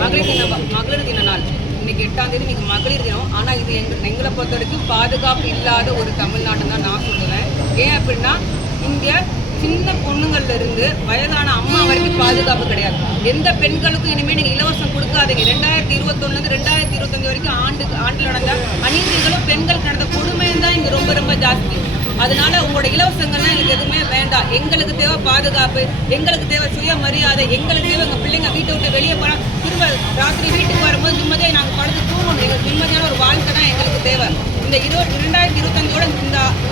மகளிர் தின நாள் இன்னைக்கு 8ஆம் தேதி இன்னைக்கு மகளிர் தினம். ஆனால் இது எங்களை பொறுத்த வரைக்கும் பாதுகாப்பு இல்லாத ஒரு தமிழ்நாடு தான் நான் சொல்லுவேன். ஏன் அப்படின்னா இங்கே சின்ன பொண்ணுங்கள்ல இருந்து வயதான அம்மா வரைக்கும் பாதுகாப்பு கிடையாது. எந்த பெண்களுக்கும் இனிமேல் நீங்கள் இலவசம் கொடுக்காதீங்க. 2021 2025 வரைக்கும் ஆண்டில் நடந்த அநீதிகளும் பெண்களுக்கு நடந்த கொடுமையும் தான் இங்கே ரொம்ப ரொம்ப ஜாஸ்தி. அதனால உங்களோட இலவசங்கள்லாம் எங்களுக்கு எதுவுமே வேண்டாம். எங்களுக்கு தேவை பாதுகாப்பு, எங்களுக்கு தேவை சுயமரியாதை, எங்களுக்கு தேவை எங்கள் பிள்ளைங்க வீட்டை விட்டு வெளியே போனால் திரும்ப ராத்திரி வீட்டுக்கு வரும்போது நிம்மதியாக நாங்கள் படுத்து தூங்கணும். எங்களுக்கு நிம்மதியான ஒரு வாழ்க்கை தான் எங்களுக்கு தேவை. இந்த 2025ஓட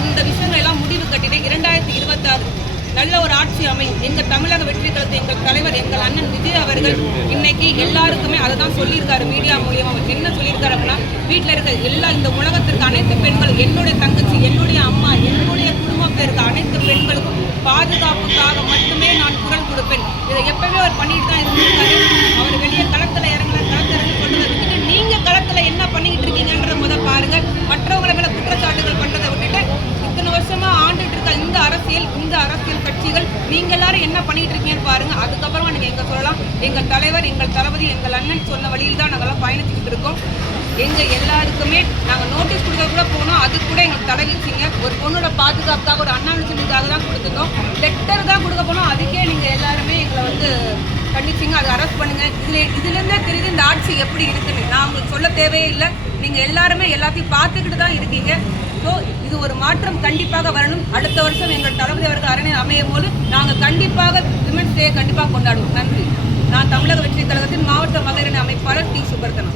இந்த விஷயங்கள் எல்லாம் முடிவு கட்டிட்டு 2026 நல்ல ஒரு ஆட்சி அமையும். எங்கள் தமிழக வெற்றி கழகத்தை எங்கள் தலைவர் எங்கள் அண்ணன் விஜய் அவர்கள் இன்னைக்கு எல்லாருக்குமே அதை தான் சொல்லியிருக்காரு. மீடியா மூலியமாக என்ன சொல்லியிருக்காரு அப்படின்னா, வீட்டில் இருக்க இந்த உலகத்திற்கு அனைத்து பெண்களும், என்னுடைய தங்கச்சி, என்னுடைய அம்மா, என்னுடைய குடும்பத்தில் இருக்க அனைத்து பெண்களுக்கும் பாதுகாப்புக்காக மட்டுமே நான் குரல் கொடுப்பேன். இதை எப்பவுமே அவர் பண்ணிட்டு தான் இருந்திருக்காரு. அவர் வெளியே களத்தில் இறங்கி சொல்றதை விட்டுட்டு நீங்கள் களத்தில் என்ன பண்ணிக்கிட்டு இருக்கீங்கன்றத முதல் பாருங்க. மற்றவங்களை மேலே குற்றச்சாட்டுகள் பண்ணுறதை விட்டுட்டு இத்தனை வருஷமா ஆண்டுட்டு இருக்க இந்த அரசியல் கட்சிகள் நீங்க எல்லாரும் என்ன பண்ணிட்டு இருக்கீங்கன்னு பாருங்க. அதுக்கப்புறமா நீங்க எங்க சொல்லலாம். எங்கள் தலைவர், எங்கள் தளபதி, எங்கள் அண்ணன் சொன்ன வழியில் தான் நாங்கெல்லாம் பயணிச்சுக்கிட்டு இருக்கோம். எங்க எல்லாருக்குமே நாங்கள் நோட்டீஸ் கொடுக்க கூட போனோம். அது கூட எங்களுக்கு தடை வச்சிங்க. ஒரு பொண்ணோட பாதுகாப்புக்காக, ஒரு அண்ணாமிச்சனுக்காக தான் கொடுத்துருந்தோம். லெட்டர் தான் கொடுக்க போனோம். அதுக்கே நீங்க எல்லாருமே எங்களை கண்டிச்சிங்க. அதை அரெஸ்ட் பண்ணுங்க. இதுலேருந்தே தெரியுது இந்த ஆட்சி எப்படி இருக்குன்னு. நான் உங்களுக்கு சொல்ல தேவையே இல்லை. நீங்க எல்லாருமே எல்லாத்தையும் பார்த்துக்கிட்டு தான் இருக்கீங்க. ஸோ இது ஒரு மாற்றம் கண்டிப்பாக வரணும். அடுத்த வருஷம் எங்கள் தளபதி அவர்கள் அரணை அமையும் போது நாங்கள் கண்டிப்பாக விமென்ஸ் டே கண்டிப்பாக கொண்டாடுவோம். நன்றி. நான் தமிழக வெற்றி கழகத்தின் மாவட்ட மகளிர் அமைப்பாளர் டி. சுபர்தனா.